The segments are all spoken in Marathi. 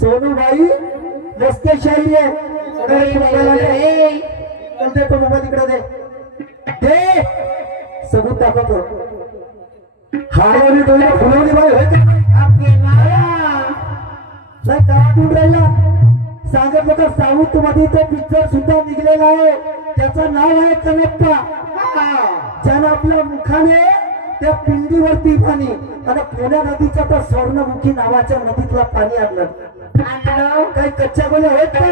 सोनूबाई मस्त शायरी आहे. दे तो मोबाईल इकडे दे. दे सबूत दाखवतो. हाडवली डोळे फुलवली बाई होय का? नाही का कुठं राहिला सांगत होता. साऊथ मध्ये तो पिक्चर सुद्धा निघलेला आहे. त्याचं नाव आहे कनप्पा. ज्यानं आपल्या मुखाने त्या पिंडीवरती पाणी आणि पुण्या नदीच्या त्या स्वर्णमुखी नावाच्या नदीतला पाणी आणलं. काही कच्च्या गोळ्या आहेत का?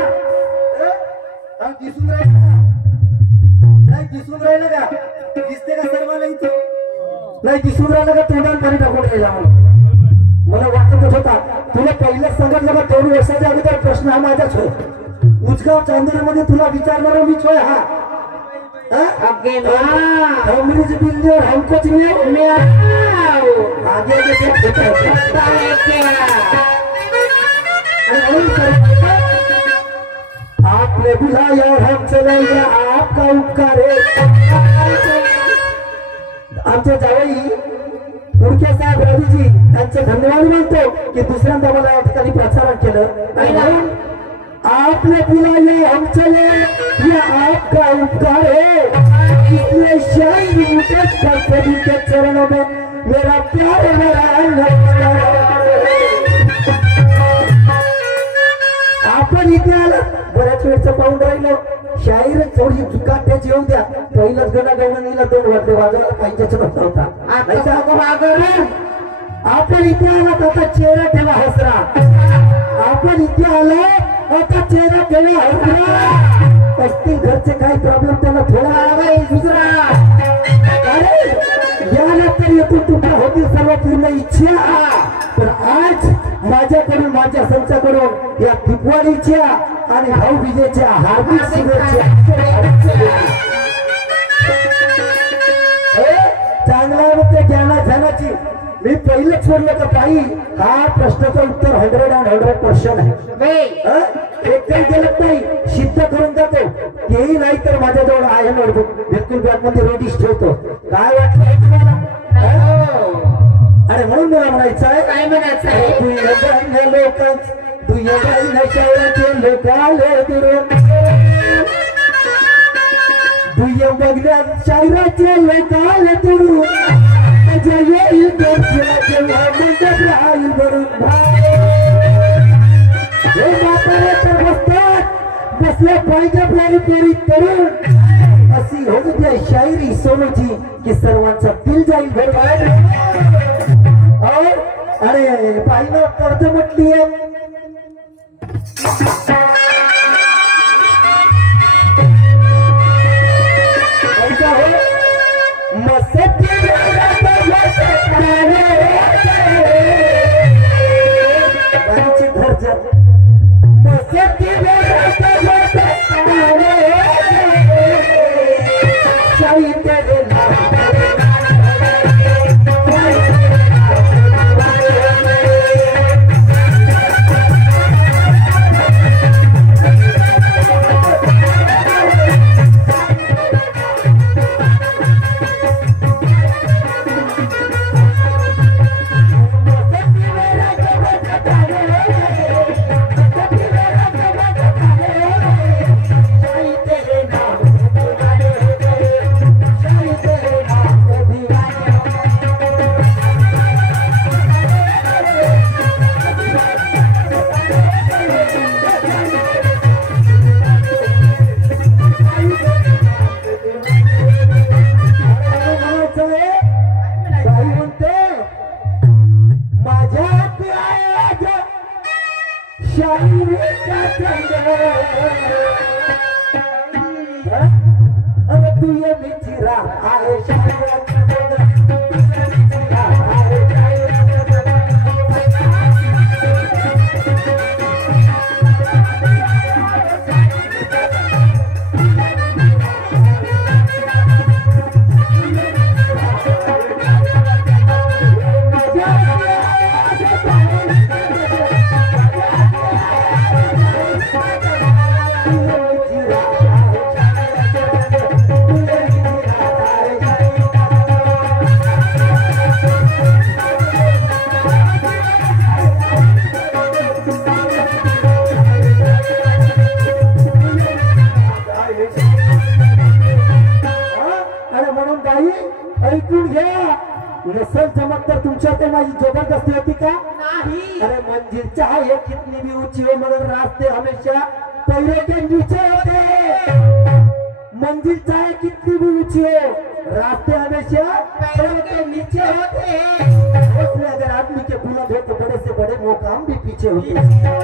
दिसून राहिलं का? नाही दिसून राहिलं का? दिसते का सर्वांना इथे? नाही दिसून राहिलं का? तोंडात पाणी टाकून राहिला. मला वाटतच होता तुला पहिलेच सांगितलं का 2 वर्षाच्या अगोदर प्रश्न हा माझाच होय. उजगाव चांदण्यामध्ये तुला विचारणारा मीच होय. हा अंग्रेज बिल्ली और हमको आगे आपने बुलाया और हम चले गए. आपका उपकार है. आमचे जावई पुढके साहेब रवीजी त्यांचे धन्यवाद मानतो की दुसऱ्यांदा मला या ठिकाणी प्रचारण केलं. आपने बुलाया हम चले ये आपका उपकार है. इसलिए शायद मुकेश करकरी के चरणों में मेरा प्यार भरा नमस्कार. आपण इथे आला बऱ्याच वेळचं पाहून राहिलो. शाहीर थोडी चुका त्याची येऊ द्या. पहिलाच गणा गवणीला 2 वाजले वाजवायला पाहिजेच नव्हता. आपण इथे आलात आता चेहरा ठेवा हसरा. आपण इथे आलो आता चेहरा ठेवा हसरा. असतील घरचे काही प्रॉब्लेम त्यांना थोडा दुसरा याला तर येतो तुका होती सर्व पूर्ण इच्छा. तर आज माझ्याकडून माझ्या संचाकडून या दिवाळीच्या आणि भाऊबीजेच्या हार्दिक शुभेच्छा. चांगला ते ज्ञानाची मी पहिलेच म्हणलं का बाई हा प्रश्नाचं उत्तर 100% आहे. एकही गेलं नाही सिद्ध करून जातो. तेही नाही तर माझ्याजवळ आहे नोटबुक बिलकुल बॅग मध्ये रेडीच ठेवतो. काय वाटलं तुम्हाला? अरे म्हणून मला म्हणायचं आहे काय म्हणायचं आहे दुय्यम बघल्या शायराचे लोकाले तुरू येईल भरून हे म्हातारे तर बसतात बसल्या पाहिजे आपल्याला पोरी तरुण. अशी होऊ द्या शायरी सोनूची की सर्वांचा दिल जाईल घर बाहेर. अरे पाहिलं कर्ज म्हटली आहे. नसल जमत तर तुमच्या ते माझी जबरदस्ती होती का नाही अरे मंजिल चाहे कितनी भी ऊंची हो मगर रास्ते हमेशा पहले के नीचे होते मंजिल चाहे कितनी भी ऊंची हो रास्ते हमेशा पैरों के नीचे होते हैं उसमें अगर आदमी के बुलंद हो तो बड़े से बड़े मुकाम भी पीछे होते हैं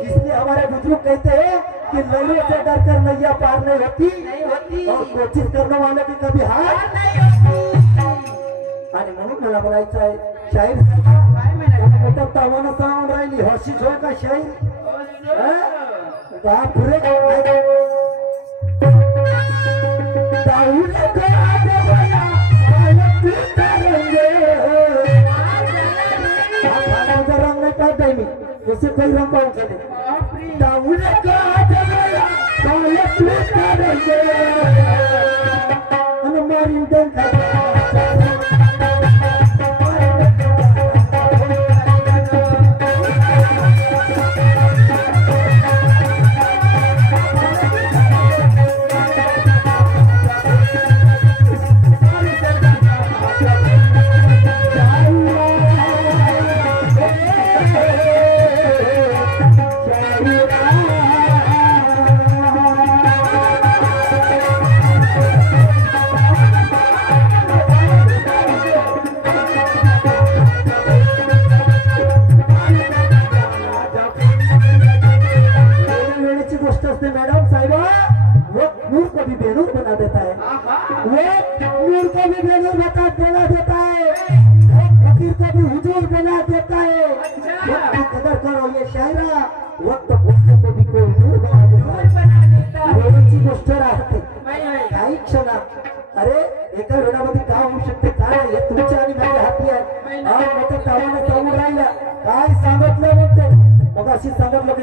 इसलिए हमारे बुजुर्ग कहते हैं कि नैया से डर कर नैया पार नहीं होती और कोशिश करने वाले की कभी हार नहीं होती आणि म्हणून मला बोलायचं आहे शाहीर काय म्हणायचं मोठं तावानं सांगून राहिली हशीच हो का शाहीर बाप रे ताऊने का देवया पालक करेंगे माझा रंग नाही पाहताय मी उसे कोई रंग पाहून चले ताऊने का देवया पालक करेंगे आणि मारीन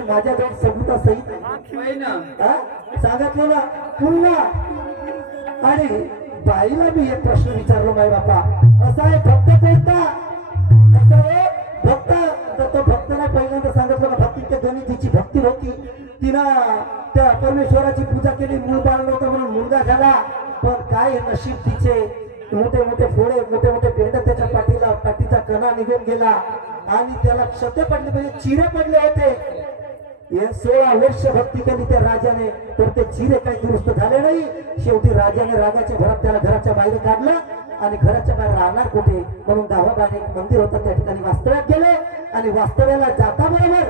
माझ्याजवळ सबूत सहित सांगितलं ना पुन्हा आणि बाईला मी एक प्रश्न विचारलो माय बापा असा आहे भक्त कोणता असा आहे भक्त तर तो भक्ताला पहिल्यांदा सांगितलं का भक्तीच्या गणितीची भक्ती होती तिनं त्या परमेश्वराची पूजा केली मूळ बाळ नव्हतं म्हणून मुलगा झाला पण काय नशीब तिचे मोठे मोठे फोडे मोठे मोठे पेंड त्याच्या पाठीचा कणा निघून गेला आणि त्याला क्षते पडले म्हणजे चिरे पडले होते 16 वर्ष भक्ती केली त्या राजाने तर ते चिरे काही दुरुस्त झाले नाही शेवटी राजाने रागाच्या भरात त्याला घराच्या बाहेर काढलं आणि घराच्या बाहेर राहणार कुठे म्हणून गावाबाहेर एक मंदिर होतं त्या ठिकाणी वास्तव्यात गेले आणि वास्तव्याला जाता बरोबर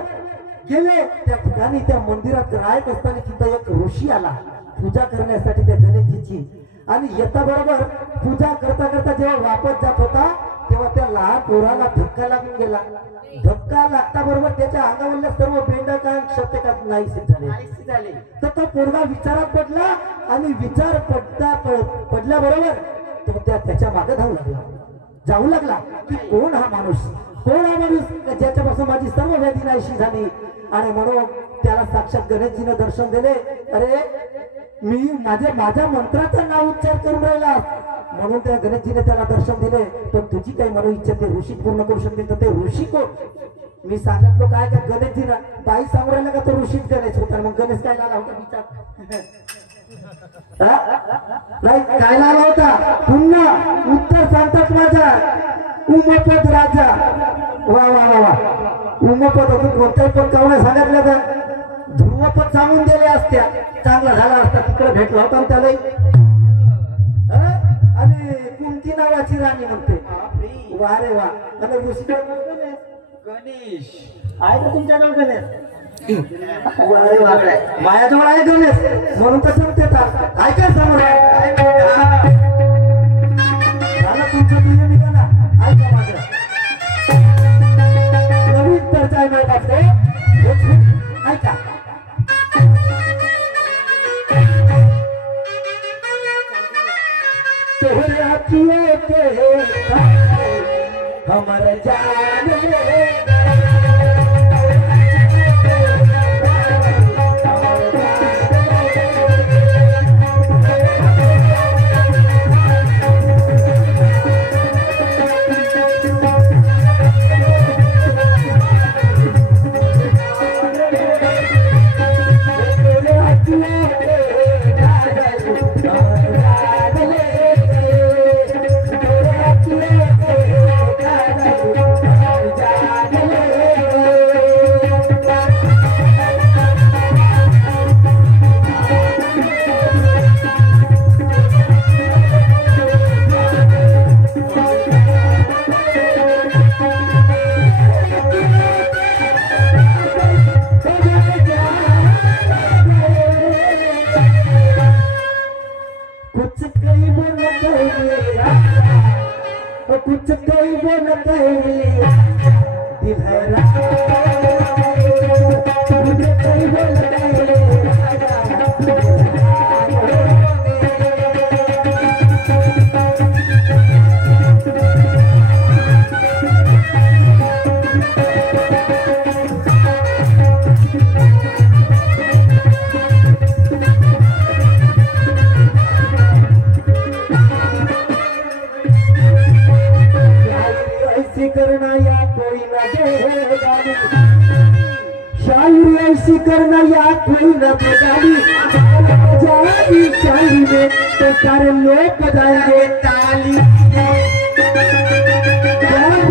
गेले त्या ठिकाणी त्या मंदिरात राहत असताना तिथं एक ऋषी आला पूजा करण्यासाठी त्या गणेशजीची आणि येता बरोबर पूजा करता करता जेव्हा वापस जात होता तेव्हा त्या लहान पोराला धक्का लागून गेला धक्का लागता बरोबर त्याच्या अंगावरल्या सर्व पेंडकां क्षतेकात नाहीसे झाले तर तो पोरगा विचारात पडला आणि विचार पडल्या बरोबर तो त्याच्या मागे जाऊ लागला की कोण हा माणूस ज्याच्यापासून माझी सर्व व्याधी नाहीशी झाली आणि म्हणून त्याला साक्षात गणेशजीने दर्शन दिले अरे मी माझ्या मंत्राचं नाव उच्चार करून राहिला म्हणून त्या गणेशजीने त्याला दर्शन दिले पण तुझी काही म्हणू इच्छा ते ऋषी पूर्ण करू शकते तर ते ऋषी कोण मी सांगितलो काय का गणेशजीला बाई सांगू राहिला का तो ऋषीच गणेश होता मग गणेश काय लाला होता विचार नाही काय लाला होता पुन्हा उत्तर सांगतात माझा उमपद राजा वा वा वा वा उमपद अजून कोणत्याही पण कावण्या सांगितल्या का ध्रुवपद सांगून दिले असत्या चांगला झाला असता तिकडे भेटला होता त्याला आणि कुंती नावाची राणी म्हणते वा रे वा आणि ऋषी गणेश आहे का तुमच्याजवळ गणेश माझ्याजवळ आहे गणेश म्हणून तर सांगते काय काय समोर झालं तुमचं तुझं निघाला ऐका माझं नवीन तर काय नाही ऐका हमारे जाने कुछ कोई वो न कहे दिल है मुझे कोई वो न कहे करना या कोई न दे गाली शायरी ऐसी करना या कोई न दे गाली जाएगी शायरी में तो सारे लोग बजाएंगे ताली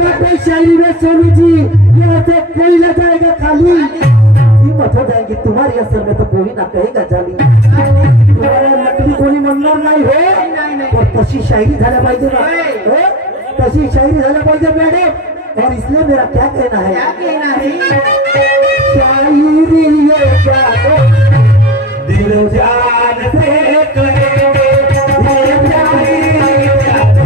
बातें शायरी में सोनू जी यहाँ से कोई न जाएगा खाली हिम्मत हो जाएगी तुम्हारी असर में तो कोई ना कहेगा जाली तुम्हारा नकली कोणी म्हणणार नाही हो और तशी शायरी झाल्या पाहिजे ना तशी शायरी झाल्या पाहिजे मैडम और इसलिए मेरा क्या कहना है शायरी ये जानो दिल जान से करेंगे ये शायरी जानो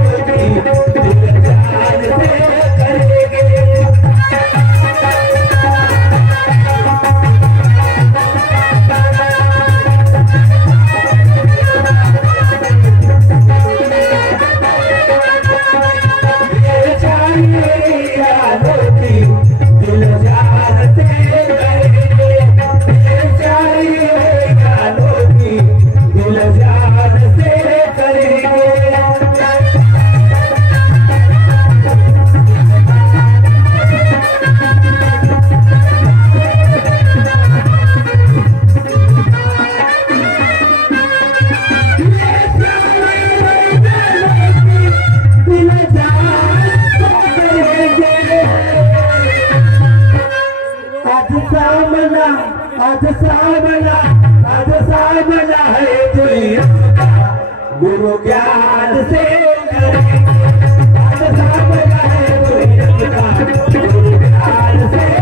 दिल जान से करेंगे आज सामना है दुनिया गुरु ज्ञान से आज सामना है दुनिया गुरु ज्ञान से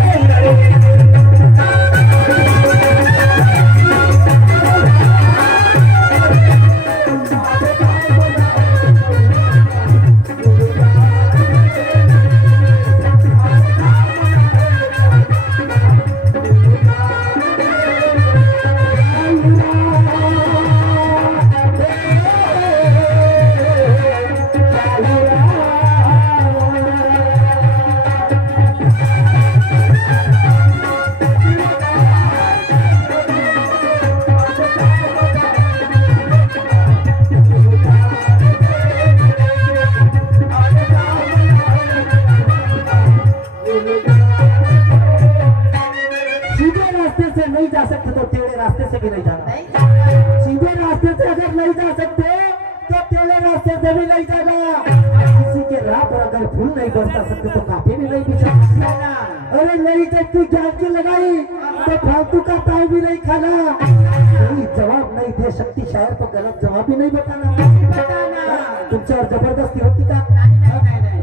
नहीं जा सकते तो टेढ़े रास्ते से भी नहीं जाना सीधे रास्ते से अगर नहीं जा सकते तो टेढ़े रास्ते से भी नहीं जाना किसी के राह पर अगर फूल नहीं बरसा सकते तो काफी भी नहीं बिछा अरे नहीं चट्टी जान की लगाई तो फालतू का टाइम भी नहीं खाना कोई जवाब नहीं दे सकती शायर को गलत जवाब भी नहीं बताना तुमच्यावर जबरदस्ती होती का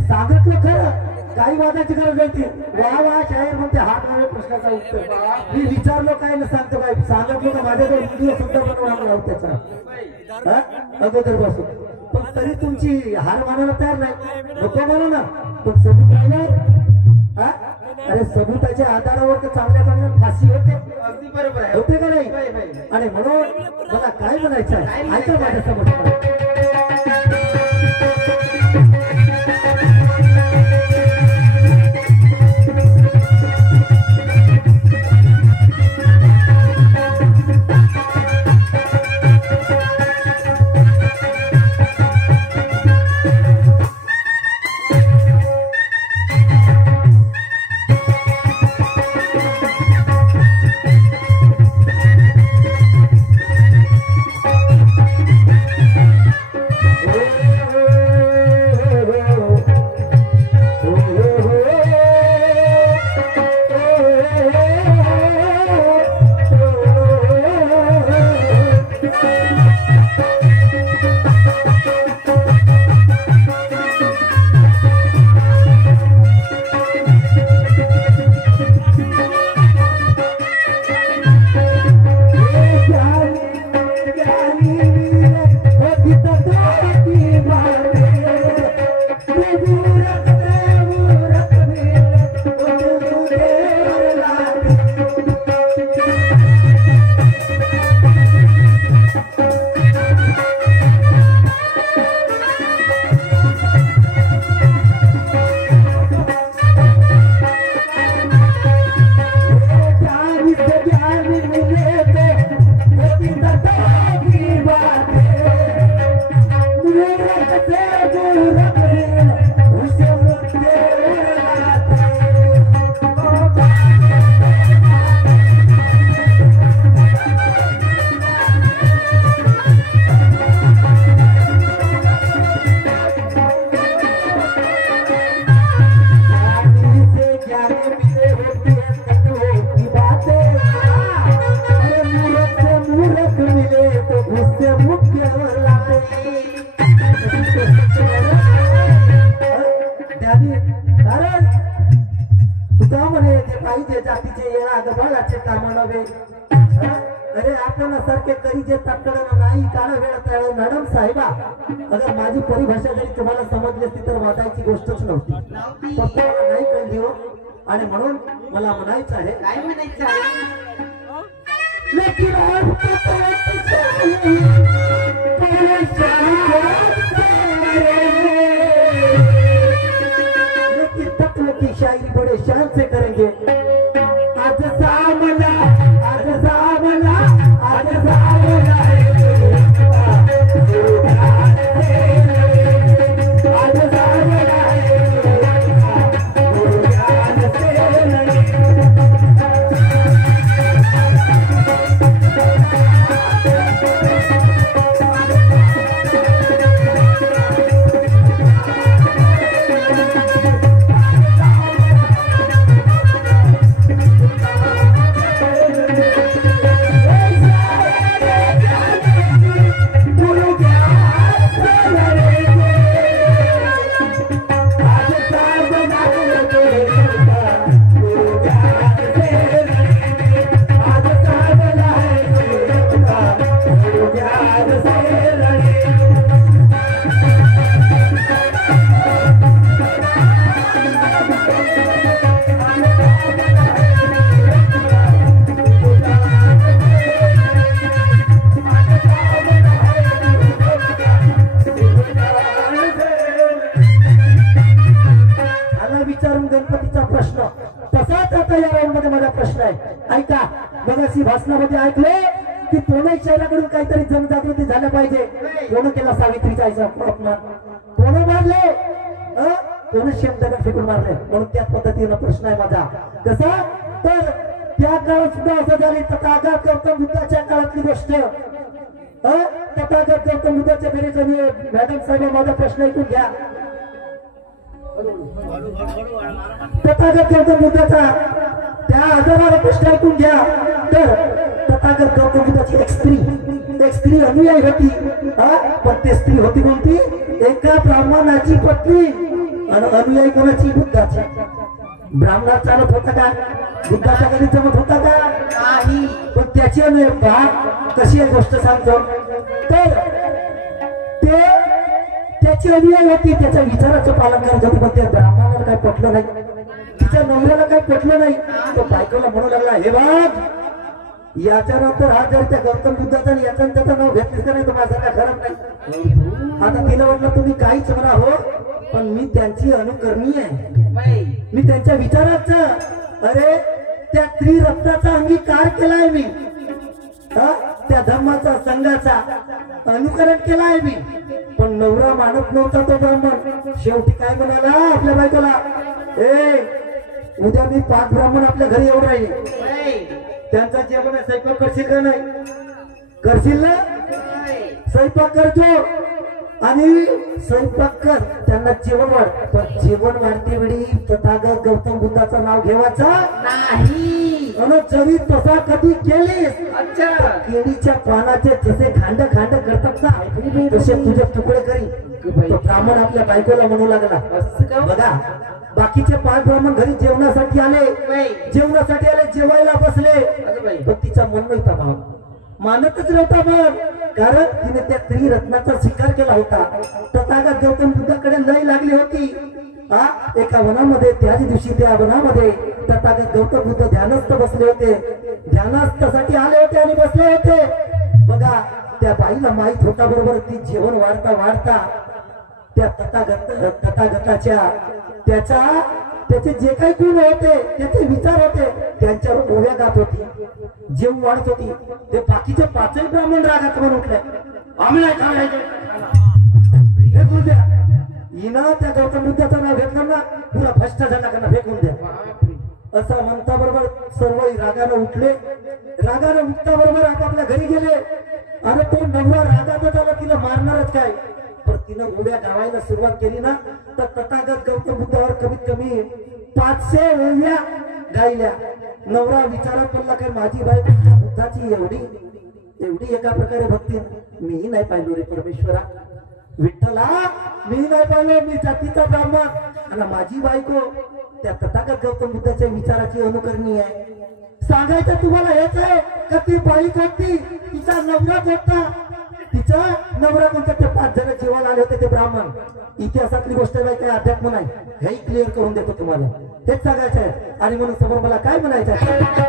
सांगितलं खरं काही वादाची गरज नव्हती वा वा शायर म्हणते हात नव्हे प्रश्नाचा उत्तर मी विचारलो काय न सांगतो काय सांगितलं का माझ्याकडे व्हिडिओ सुद्धा बनवणार लावत त्याचा अगोदर बसून पण तरी तुमची हार मानायला तयार नाही नको म्हणू ना पण सबूत राहिल्यावर अरे सबूताच्या आधारावर तर चांगल्या चांगल्या फाशी होते अगदी बरोबर आहे होते का नाही आणि म्हणून मला काय म्हणायचं आहे ऐका माझ्यासमोर Oh जे जातीचे येळा गबाळाचे काम नव्हे हा? अरे आपण सारखे करी जे तक्कड नाही काळ वेळ त्यावेळी मॅडम साहेबा अगर माझी परिभाषा जरी तुम्हाला समजली असती तर वाटायची गोष्टच नव्हती पण तुम्हाला नाही कळली हो आणि म्हणून मला म्हणायचं आहे काय म्हणायचं आहे? लेकिन आपको लेकिन तत्व की शायरी बड़े शान से करेंगे आज सामला आज सामला आज सामला आज विचारून गणपतीचा प्रश्न तसाच आता या राऊंड मध्ये माझा प्रश्न आहे ऐका मगाशी भाषणामध्ये ऐकले की पुणे शहराकडून काहीतरी जनजागृती झाल्या पाहिजे कोण केला सावित्रीचा अपमान कोण मारले कोण शेमदगड फेकून मारले म्हणून त्याच पद्धतीनं प्रश्न आहे माझा कसा तर त्या काळात सुद्धा असं झाले तथागत गौतम बुद्धाच्या काळातली गोष्ट तथागत गौतम बुद्धाच्या बेरीज मॅडम साहेब माझा प्रश्न ऐकून घ्या तथागत गौतम बुद्धाचा त्या आजाराला प्रश्न ऐकून घ्या तर तथागत गौतम बुद्धाची एक स्त्री अनुयायी होती पण ते स्त्री होती कोणती एका ब्राह्मणाची पत्नी आणि अनुयायी कोणाची बुद्धाची ब्राह्मणा चालत होता का बुद्धाच्या घरी जमत होता का नाही पण त्याची अनुयायी कशी आहे गोष्ट सांगतो तर ते त्याची अनुयायी होती त्याच्या विचाराचं पालन करत होती पण त्या ब्राह्मणाला काही पटलं नाही तिच्या नवऱ्याला काही पटलं नाही तो बायकोला म्हणू लागला हे बाग याच्यानंतर हा जर त्या गौतम बुद्धाचा आणि याचं त्याचं नाव घेतलीस का नाही तर माझं काय खरं नाही आता तिला म्हटलं तुम्ही काहीच म्हणा हो पण मी त्यांची अनुकरणी आहे मी त्यांच्या विचाराचं अरे त्या त्रिरत्नाचा अंगीकार केलाय मी त्या धर्माचा संघाचा अनुकरण केलाय मी पण नवरा मानत नव्हता तो ब्राह्मण शेवटी काय म्हणाला आपल्या बायकोला ए उद्या मी 5 ब्राह्मण आपल्या घरी येऊन राहील त्यांचा जेवण स्वयंपाक करशील का नाही करशील ना स्वयंपाक करतो आणि स्वयंपाक कर त्यांना जेवण वाढ पण जेवण वाढते वेळी तथागत गौतम बुद्धाचं नाव घेवायचा नाही आणि जरी तसा कधी केलीस अच्छा केळीच्या पानाचे जसे खांड खांड करतात ना तसे तुझे तुकडे करी तो ब्राह्मण आपल्या बायकोला म्हणू लागला बघा बाकीचे 5 ब्राह्मण घरी जेवणासाठी आले जेवायला बसले पण तिचा मन नव्हता भाव मानतच नव्हता मन कारण तिने त्या त्रिरत्नाचा स्वीकार केला होता तथागत गौतम बुद्धाकडे लय लागली होती एका वनामध्ये त्याच दिवशी त्या वनामध्ये तथागत गौतम बुद्ध ध्यानस्थ बसले होते ध्यानस्थासाठी आले होते आणि बसले होते बघा त्या बाईला माहित होता बरोबर ती जेवण वाढता वाढता त्या तथागताच्या त्याचे जे काही गुण होते त्याचे विचार होते त्यांच्यावर ओव्या गात होती जेव वाढत होती ते बाकीचे 5 ब्राह्मण रागात म्हणून उठले आम्ही नाही फेकून द्या हिनं त्या गौतम बुद्धाचं नाव घेतलं ना पुरा भ्रष्ट झाला का ना फेकून द्या असं म्हणता बरोबर सर्व रागानं उठले रागानं उठता बरोबर आपापल्या घरी गेले आणि तो नवरा रागात आला तिला मारणारच काय पण तिनं ओव्या गावायला सुरुवात केली ना तर तथागत गौतम बुद्धावर कमीत कमी 500 ओव्या गायल्या नवरा विचारात पडला काय माझी बायको बुद्धाची एवढी एका प्रकारे भक्ती मीही नाही पाहिलो रे परमेश्वरा विठ्ठला मी नाही पाहिलो मी जातीचा ब्राह्मण आणि माझी बायको त्या तथागत गौतम बुद्धाच्या विचाराची अनुकरणी आहे. सांगायचं तुम्हाला हेच आहे का ती बाई कोणती, तिचा नवरा कोणता, तिचा नवरा कोणता, ते 5 जण जेवायला आले होते ते ब्राह्मण. इतिहासातली गोष्ट नाही, काही अध्यात्म नाही, हेही क्लिअर करून देतो तुम्हाला. हेच सांगायचं आहे. आणि म्हणून समोर मला काय म्हणायचं आहे,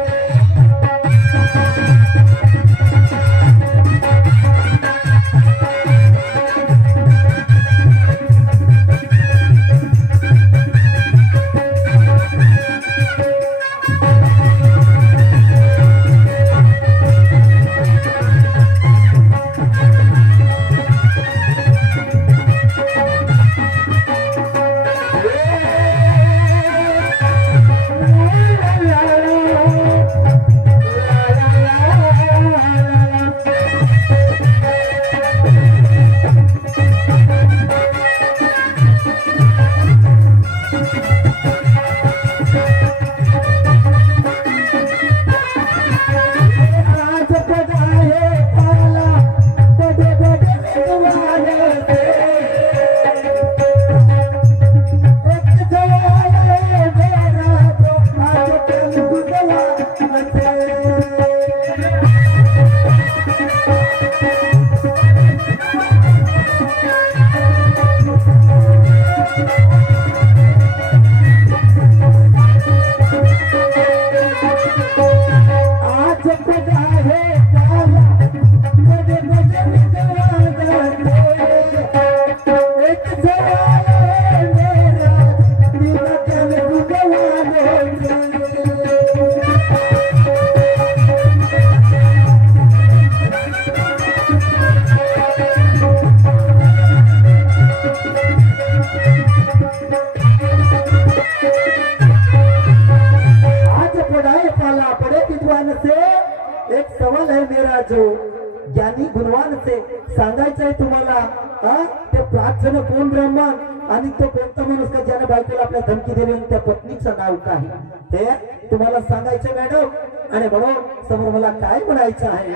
एक सवाल है मेरा जो ज्ञानी गुणवान से सांगायचं आहे तुम्हाला. ते 5 जण कोण ब्राह्मण आणि तो कोणता माणूस का ज्याने बायकोला आपल्या धमकी दिली आणि त्या पत्नीचं नाव काय हे तुम्हाला सांगायचं मॅडम. आणि म्हणून समोर मला काय म्हणायचं आहे,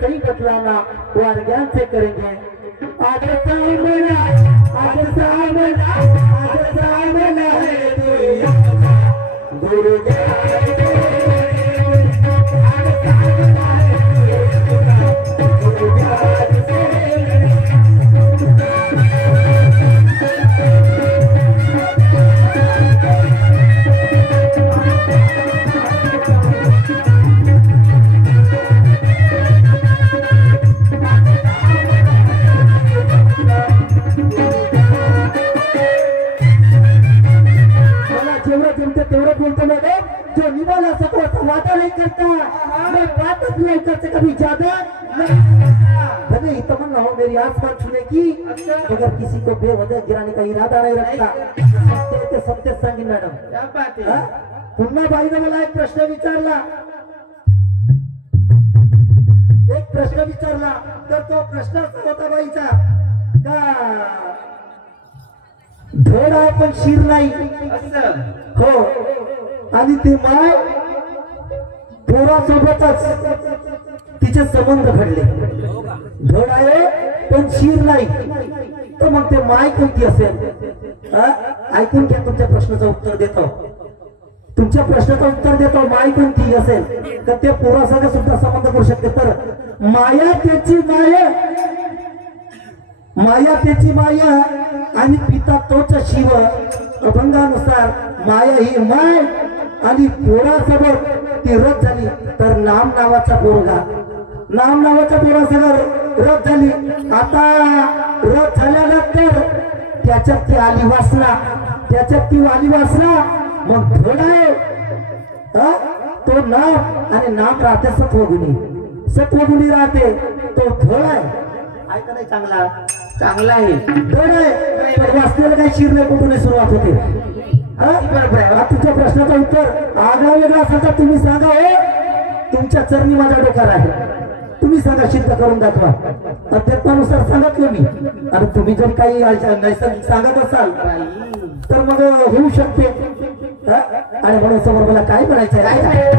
सही बतलाना और ज्ञान से करेंगे. आज सामना आज सामना आज सामना है गुरु तेवढं बोलतो मॅडम. जो निभाला सको वादा नहीं करता, मैं बात नहीं करते कभी ज्यादा नहीं. तमन्ना हो मेरी आसमान छूने की, मगर किसी को बेवजह गिराने का इरादा नहीं रखता. ते सत्य सांगेन मॅडम. पुन्हा बाईने मला एक प्रश्न विचारला, तर तो प्रश्न होता बाईचा का धड आहे पण शिर नाही. हो, आणि ते माय पोरासोबतच तिचे संबंध घडले. धड आहे पण शिर नाही, तर मग ते माय कोणती असेल. ऐकून घ्या, तुमच्या प्रश्नाचं उत्तर देतो. माय कोणती असेल तर ते पोरासोबत सुद्धा संबंध करू शकते. तर माया त्याची माया आणि पिता तोच शिव. अभंगानुसार माया ही माय आणि पोरासोबत ती रथ झाली. तर नाम नावाचा पोरासोबत रथ झाली. आता रथ झाल्यानंतर त्याच्यात ती आली वासना, मग धड आहे तो नाम, आणि नाम राहते सत्वगुणी राहते, तो धड आहे. ऐका नाही, चांगला आहे, धड आहे. वाचण्याला काही शिर नाही, कुठून सुरुवात होते. बरोबर आहे. तुमच्या प्रश्नाचं उत्तर आगळा वेगळा असेल तर तुम्ही सांगा. हो, तुमच्या चरणी माझ्या डोक्यावर आहे, तुम्ही सांगा, सिद्ध करून दाखवा. अध्यात्मानुसार सांगितलं मी. आणि तुम्ही जर काही नैसर्गिक सांगत असाल तर मग होऊ शकते. आणि म्हणून समोर मला काय म्हणायचं काय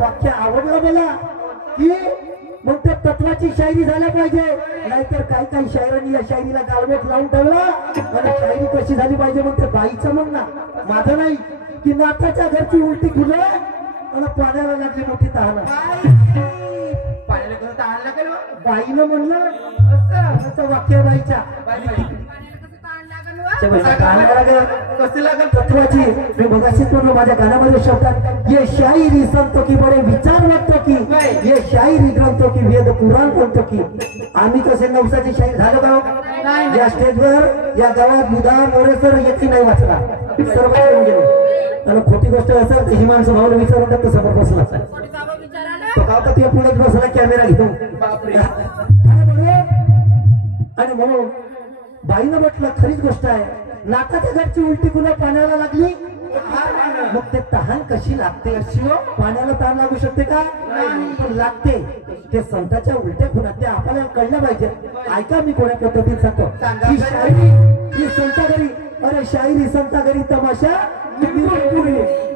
वाक्य आवडलं मला की मग त्या तत्वाची शायरी झाल्या पाहिजे नाहीतर काही शायरांनी या शायरीला गालबोट लावून ठेवला आणि शायरी कशी झाली पाहिजे मग ते बाईचं म्हणणं माझं नाही की नाताच्या घरची उलटी खुलं आणि पाण्याला लागली मोठी तहान बाईनं म्हणलं असं वाक्य बाईच्या तत्वाची मी मगाशीच म्हणलो माझ्या गाण्यामध्ये शब्दात ये शायरी संतो की बडे विचार वाटतो की ये शायरी ग्रंथो की वेद पुराण म्हणतो की आम्ही कसे नवसाची शाहीर झालो का या स्टेजवर या गावात मुदा मोरेसर याची नाही वाचला सर्व येऊन गेलो आणि खोटी गोष्ट असेल तर हिमांशू भाऊला विचारून टाकतो समोर बसला तो गावता तुझ्या पुढे बसला कॅमेरा घेऊन आणि म्हणून बाईनं म्हटलं खरीच गोष्ट आहे नाकाच्या घरची उलटी गुन्हा पाण्याला लागली मग ते तहान कशी लागते पाण्याला तहान लागू शकते का पण लागते ते संतांच्या उलट्या खुणा ते आपल्याला कळलं पाहिजे ऐका मी कोण्या पद्धतीत सांगतो ही शायरी ही संता घरी अरे शायरी संता घरी तमाशा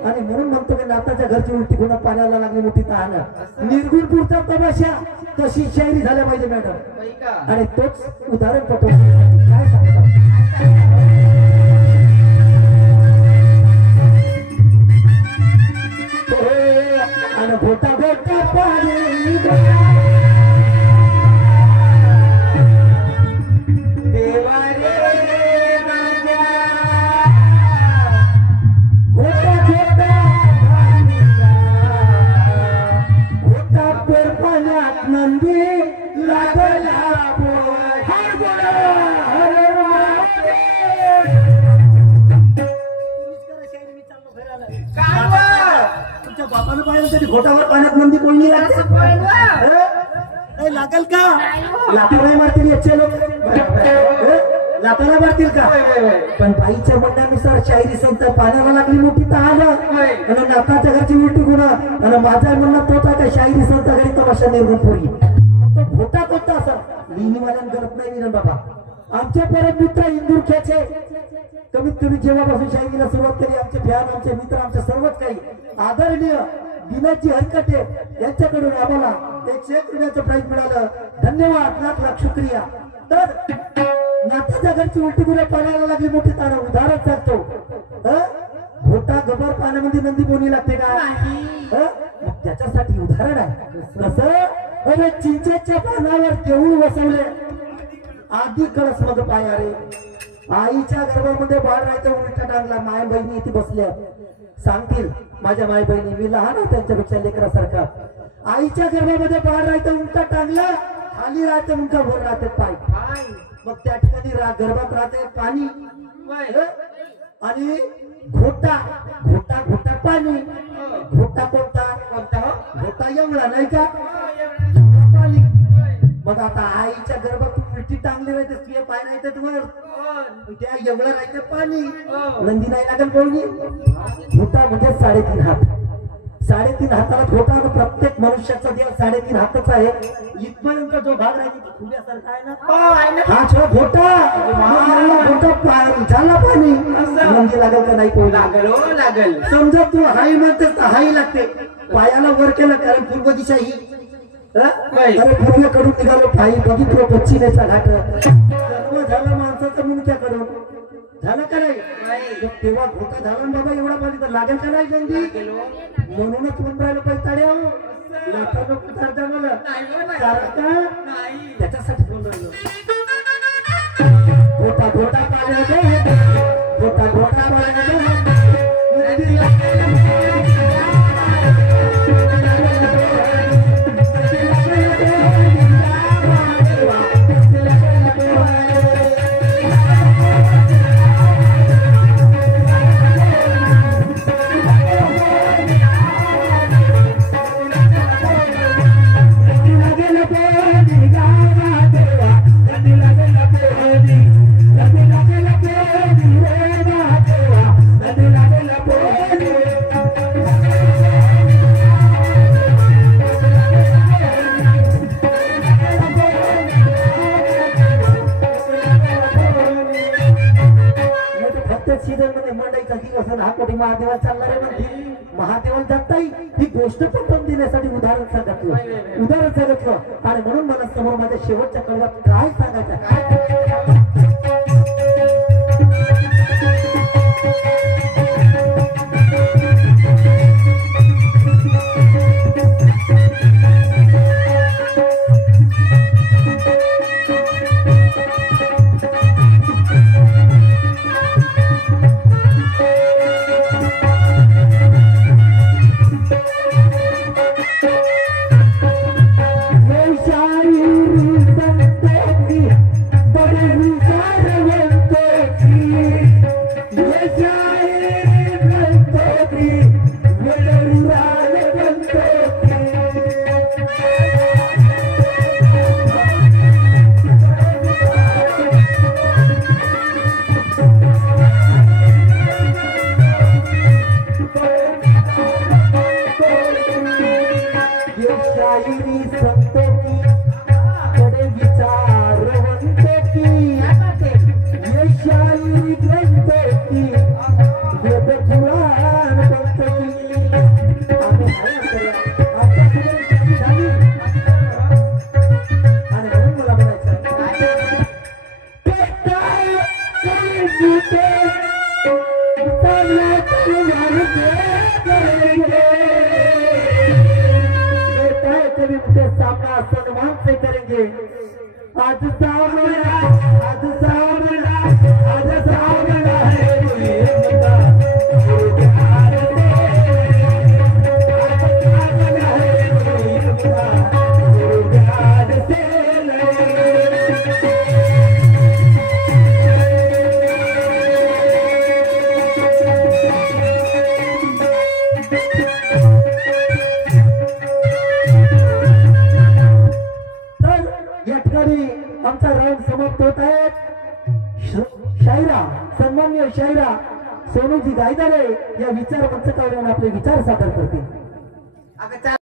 आणि म्हणून म्हणतो की नाताच्या घरची उलटी गुन्हा पाण्याला लागली मोठी तहान निर्गुणपूरचा तमाशा कशी शायरी झाल्या पाहिजे मॅडम आणि तोच उदाहरण पटवतो काय सांगतो आणि घोटा घोटा पाणी देवा रे माझ्या घोटा घोटा घोटा पेर पाण्यात नंदी लागला बापानं पाहिलं तरी घोटावर पाण्यात नंदी कोणी लागेल का लाकडा मारतील याचे लोक लाकडा मारतील का पण बाईच्या म्हणण्यानुसार शायरी संत पाण्याला लागली मोठी तहान आणि नाताच्या घरची उलटी गुन्हा आणि माझा म्हणणं तोच आहे का शायरी संत घरी तमाशा निर्गुण पोरी तो घोटा कोणता असं लिहिणीवाल्यान करत नाही बाबा आमचे परम मित्र इंदुरख्याचे कमीत कमी जेव्हापासून शायरीला सुरुवात केली आमचे फॅन आमचे मित्र आमचे सर्वच काही आदरणीय दिनाची हरकते यांच्याकडून आम्हाला 101 रुपयाचं प्राईज मिळालं धन्यवाद लाख लाख शुक्रिया तर नाताच्या घरची उलटी गुन्हा पाण्याला लागली मोठी तारा उदाहरण सांगतो घोटा गबर पाण्यामध्ये नंदी बोनी लागते का मग त्याच्यासाठी उदाहरण आहे कसं अरे चिंचेच्या पानावर देऊळ बसवले आधी कळस मग पाया रे आईच्या गर्भामध्ये बाळ राहायचं उलटा टांगला माय बहिणी इथे बसल्या सांगतील माझ्या माय बहिणी मी लहान आहे त्यांच्यापेक्षा लेकरासारखा आईच्या गर्भामध्ये बाळ राहायचं उलटा टांगला खाली राहते उलटा वर राहते पाय मग त्या ठिकाणी गर्भात राहते पाणी आणि घोटा घोटा घोटा पाणी घोटा कोणता घोटा एवढा नाही का पाणी मग आता आईच्या गर्भात मिठी टांगली राहते तुझे पाय राहतात वर त्या एवढं राहते पाणी नंदी नाही लागेल बोलणी घोटा म्हणजे 3.5 हात 3.5 हाताला घोटा प्रत्येक मनुष्याचा देह 3.5 हाताचा आहे इथपर्यंत जो भाग राहतो तो खुल्यासारखा आहे ना हा छो घोटा झाला पाणी नंदी लागेल का नाही लागेल समजा तू हाई म्हणतेस तर हाई लागते पायाला वर केलं कारण पूर्व दिशा ही बाई. अरे पूर्वेकडून निघालो पायी बघितलं पश्चिमेचा घाट जन्म झाला माणसाचा मुंडक्याकडून झालं का नाही बाई. तेव्हा घोटा झाला ना बाबा एवढा पाणी तर लागेल का नाही गंदी गेलो. म्हणूनच म्हणून राहिलं पाहिजे ताड्या लाथा नको तार जमाला नाही हो बाई. कारण का नाही. त्याच्यासाठी बोलून राहिलो घोटा घोटा पाणी घोटा घोटा हा कोटी महादेवाला चालणार आहे म्हणते महादेवाला जाता ही गोष्ट पटवून देण्यासाठी उदाहरण सांगितलं उदाहरण सांगितलं आणि म्हणून मला समोर माझ्या शेवटच्या कळवात काय सांगायचं सामना सम्मान से करेंगे आज सामना आज सामना आज सामना है आमचा राऊंड समाप्त होत आहे शायरा सन्मान्य शायरा सोनूजी गायदारे या विचार मंचकावर आपले विचार सादर करतील.